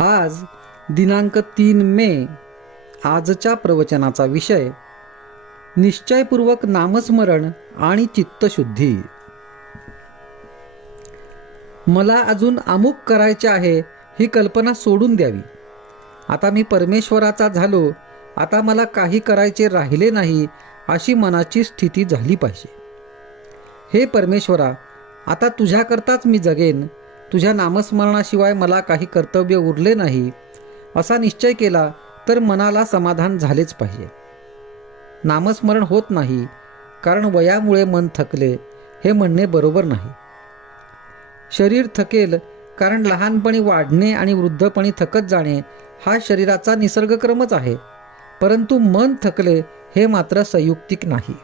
आज दिनांक 3 मे. आजच्या प्रवचनाचा विषय निश्चयपूर्वक नामस्मरण आणि चित्तशुद्धी. मला अजून अमुक करायचे आहे ही कल्पना सोडून द्यावी. आता मी परमेश्वराचा झालो, आता मला काही करायचे राहिले नाही, अशी मनाची स्थिती झाली पाहिजे. हे परमेश्वरा, आता तुझ्याकरताच मी जगेन, तुझ्या नामस्मरणाशिवाय मला काही कर्तव्य उरले नाही, असा निश्चय केला तर मनाला समाधान झालेच पाहिजे. नामस्मरण होत नाही कारण वयामुळे मन थकले, हे म्हणणे बरोबर नाही. शरीर थकेल कारण लहानपणी वाढणे आणि वृद्धपणी थकत जाणे हा शरीराचा निसर्गक्रमच आहे, परंतु मन थकले हे मात्र संयुक्तिक नाही.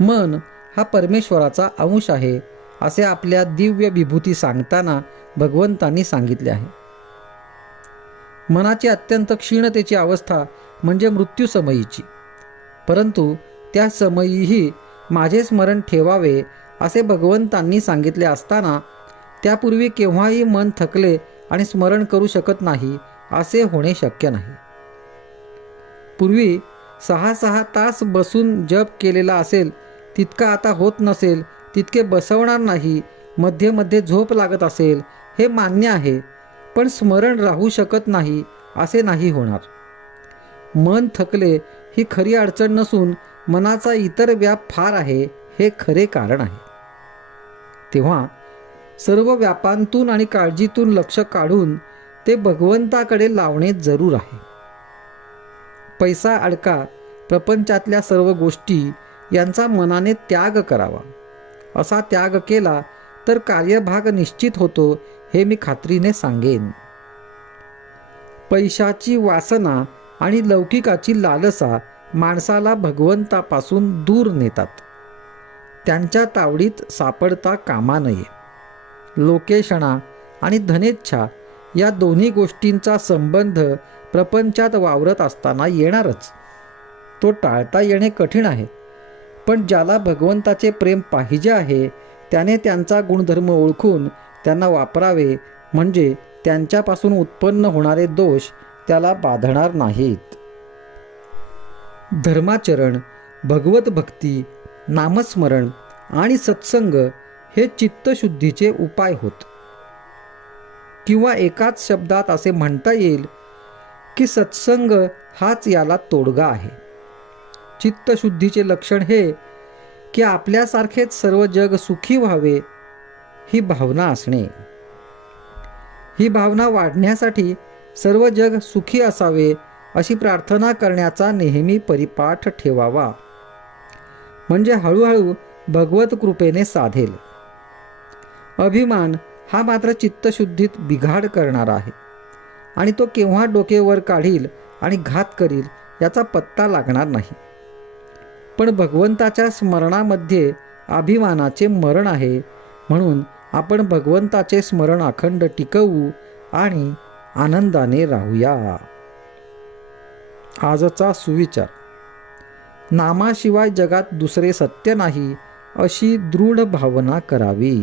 मन हा परमेश्वराचा अंश आहे असे आपल्या दिव्य विभूती सांगताना भगवंतांनी सांगितले आहे. मनाची अत्यंत क्षीणतेची अवस्था म्हणजे मृत्यूसमयीची, परंतु त्या समयीही माझे स्मरण ठेवावे असे भगवंतांनी सांगितले असताना त्यापूर्वी केव्हाही मन थकले आणि स्मरण करू शकत नाही असे होणे शक्य नाही. पूर्वी 6-6 तास बसून जप केलेला असेल तितका आता होत नसेल, तितके बसवणार नाही, मध्ये मध्ये झोप लागत असेल हे मान्य आहे, पण स्मरण राहू शकत नाही असे नाही होणार. मन थकले ही खरी अडचण नसून मनाचा इतर व्याप फार आहे हे खरे कारण आहे. तेव्हा सर्व व्यापांतून आणि काळजीतून लक्ष काढून ते भगवंताकडे लावणे जरूर आहे. पैसा अडका, प्रपंचातल्या सर्व गोष्टी यांचा मनाने त्याग करावा. असा त्याग केला तर कार्यभाग निश्चित होतो हे मी खात्रीने सांगेन. पैशाची वासना आणि लौकिकाची लालसा माणसाला भगवंतापासून दूर नेतात. त्यांच्या तावडीत सापडता कामा नये. लोकेशणा आणि धनेच्छा या दोन्ही गोष्टींचा संबंध प्रपंचात वावरत असताना येणारच. तो टाळता येणे कठीण आहे, पण ज्याला भगवंताचे प्रेम पाहिजे आहे त्याने त्यांचा गुणधर्म ओळखून त्यांना वापरावे, म्हणजे त्यांच्यापासून उत्पन्न होणारे दोष त्याला बाधणार नाहीत. धर्माचरण, भगवत भक्ती, नामस्मरण आणि सत्संग हे चित्तशुद्धीचे उपाय होत. किंवा एकाच शब्दात असे म्हणता येईल की सत्संग हाच याला तोडगा आहे. चित्तशुद्धीचे लक्षण हे की आपल्यासारखेच सर्व जग सुखी व्हावे ही भावना असणे. ही भावना वाढण्यासाठी सर्व जग सुखी असावे अशी प्रार्थना करण्याचा नेहमी परिपाठ ठेवावा, म्हणजे हळूहळू भगवत कृपेने साधेल. अभिमान हा मात्र चित्तशुद्धीत बिघाड करणारा आहे आणि तो केव्हा डोके वर काढील आणि घात करील याचा पत्ता लागणार नाही. पण भगवंताच्या स्मरणामध्ये अभिमानाचे मरण आहे, म्हणून आपण भगवंताचे स्मरण अखंड टिकवू आणि आनंदाने राहूया. आजचा सुविचार: नामाशिवाय जगात दुसरे सत्य नाही अशी दृढ भावना करावी.